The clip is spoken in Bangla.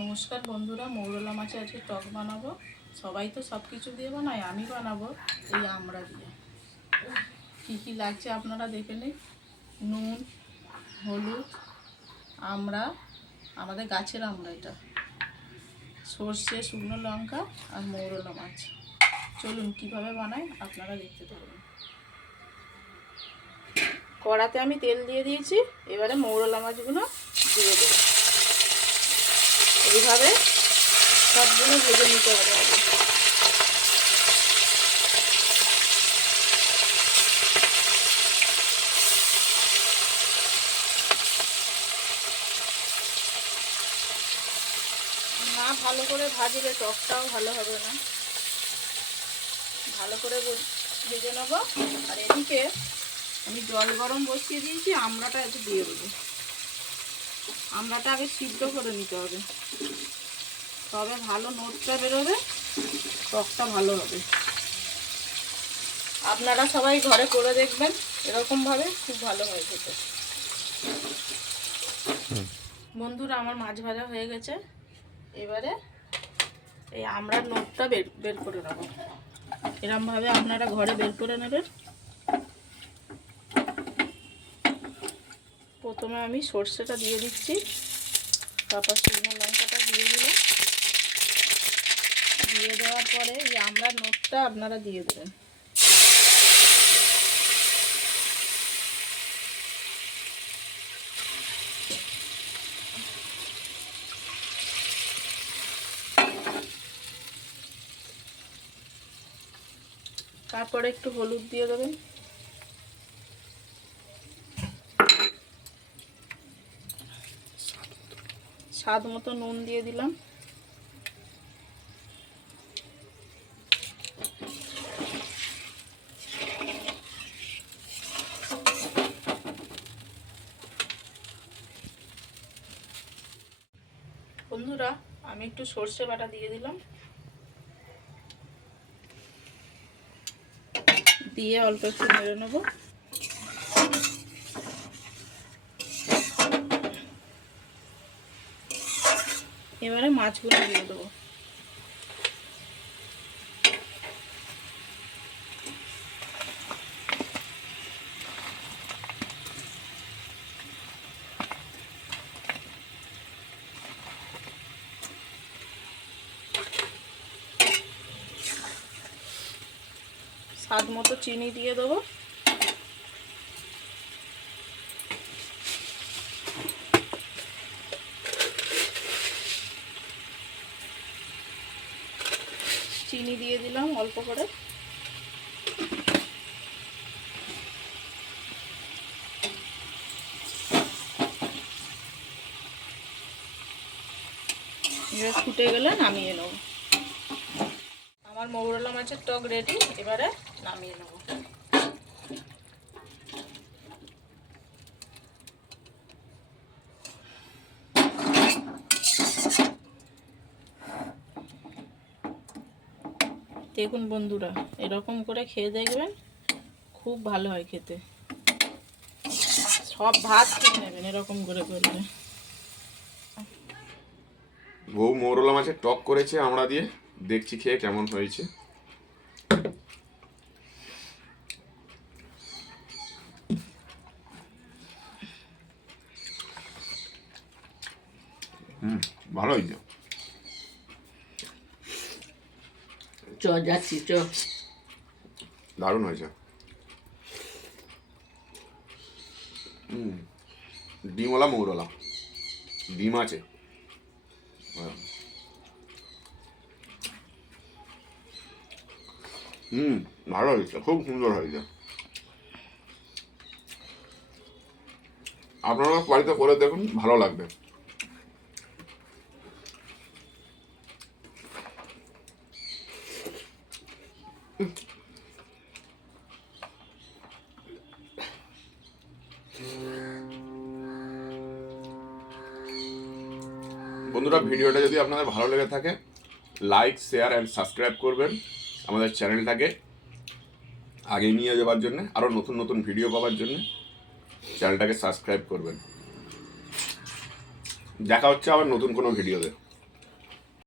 নমস্কার বন্ধুরা, মৌরলা মাছে আজকে টক বানাবো। সবাই তো সব কিছু দিয়ে বানায়, আমি বানাবো এই আমড়া দিয়ে। কী কী লাগছে আপনারা দেখে নিন। নুন, হলুদ, আমড়া, আমাদের গাছের আমড়া এটা, সর্ষে, শুকনো লঙ্কা আর মৌরলা মাছ। চলুন কীভাবে বানাই আপনারা দেখতে পাবেন। কড়াতে আমি তেল দিয়ে দিয়েছি, এবারে মৌরলা মাছগুলো দিয়ে দেবো। এইভাবে সবগুলো ভেজে নিতে হবে আগে। না ভালো করে ভাজলে টকটাও ভালো হবে না, ভালো করে ভেজে নেব। আর এদিকে আমি জল গরম বসিয়ে দিয়েছি, আমড়াটা একটু দিয়ে দেবো। আমড়াটা আগে সিদ্ধ করে নিতে হবে, তবে ভালো নোটটা বেরোবে, টকটা ভালো হবে। আপনারা সবাই ঘরে করে দেখবেন, এরকমভাবে খুব ভালো হয় খেতে। বন্ধুরা, আমার মাছ ভাজা হয়ে গেছে। এবারে এই আমড়ার নোটটা বের করে নেব। এরকমভাবে আপনারা ঘরে বের করে নেবেন। প্রথমে আমি সর্ষেটা দিয়ে দিচ্ছি, তারপর শুকনো লঙ্কাটা দিয়ে দিলাম। দিয়ে দেওয়ার পরে এই আমড়ার নোটটা আপনারা দিয়ে দেবেন। তারপরে একটু হলুদ দিয়ে দেবেন। স্বাদ মতো নুন দিয়ে দিলাম। বন্ধুরা, আমি একটু সর্ষে বাটা দিয়ে দিলাম, দিয়ে অল্প একটু নেড়ে নেব। এবারে মাছগুলো দিয়ে দেবো। স্বাদ মতো চিনি দিয়ে দেবো। চিনি দিয়ে দিলাম অল্প করে। এবার ফুটে গেলে নামিয়ে নেব। আমার মৌরলা মাছের টক রেডি, এবারে নামিয়ে নেব। দেখুন বন্ধুরা, এরকম করে খেয়ে দেখবেন, খুব ভালো হয় খেতে। সব ভাত খেয়ে নেবেন এরকম করে করলে। বউ মৌরলা মাছের টক করেছে আমড়া দিয়ে, দেখছি খেয়ে কেমন হয়েছে। ভালো হয়েছে। যাচ্ছি দারুণ হয়েছে। ডিমওয়ালা মৌরলা, ডিম আছে। ভালো হয়েছে, খুব সুন্দর হয়েছে। আপনারা বাড়িতে করে দেখুন, ভালো লাগবে। বন্ধুরা, ভিডিওটা যদি আপনাদের ভালো লেগে থাকে, লাইক, শেয়ার অ্যান্ড সাবস্ক্রাইব করবেন আমাদের চ্যানেলটাকে আগে নিয়ে যাওয়ার জন্য। আরও নতুন নতুন ভিডিও পাওয়ার জন্য চ্যানেলটাকে সাবস্ক্রাইব করবেন। দেখা হচ্ছে আবার নতুন কোনো ভিডিওতে।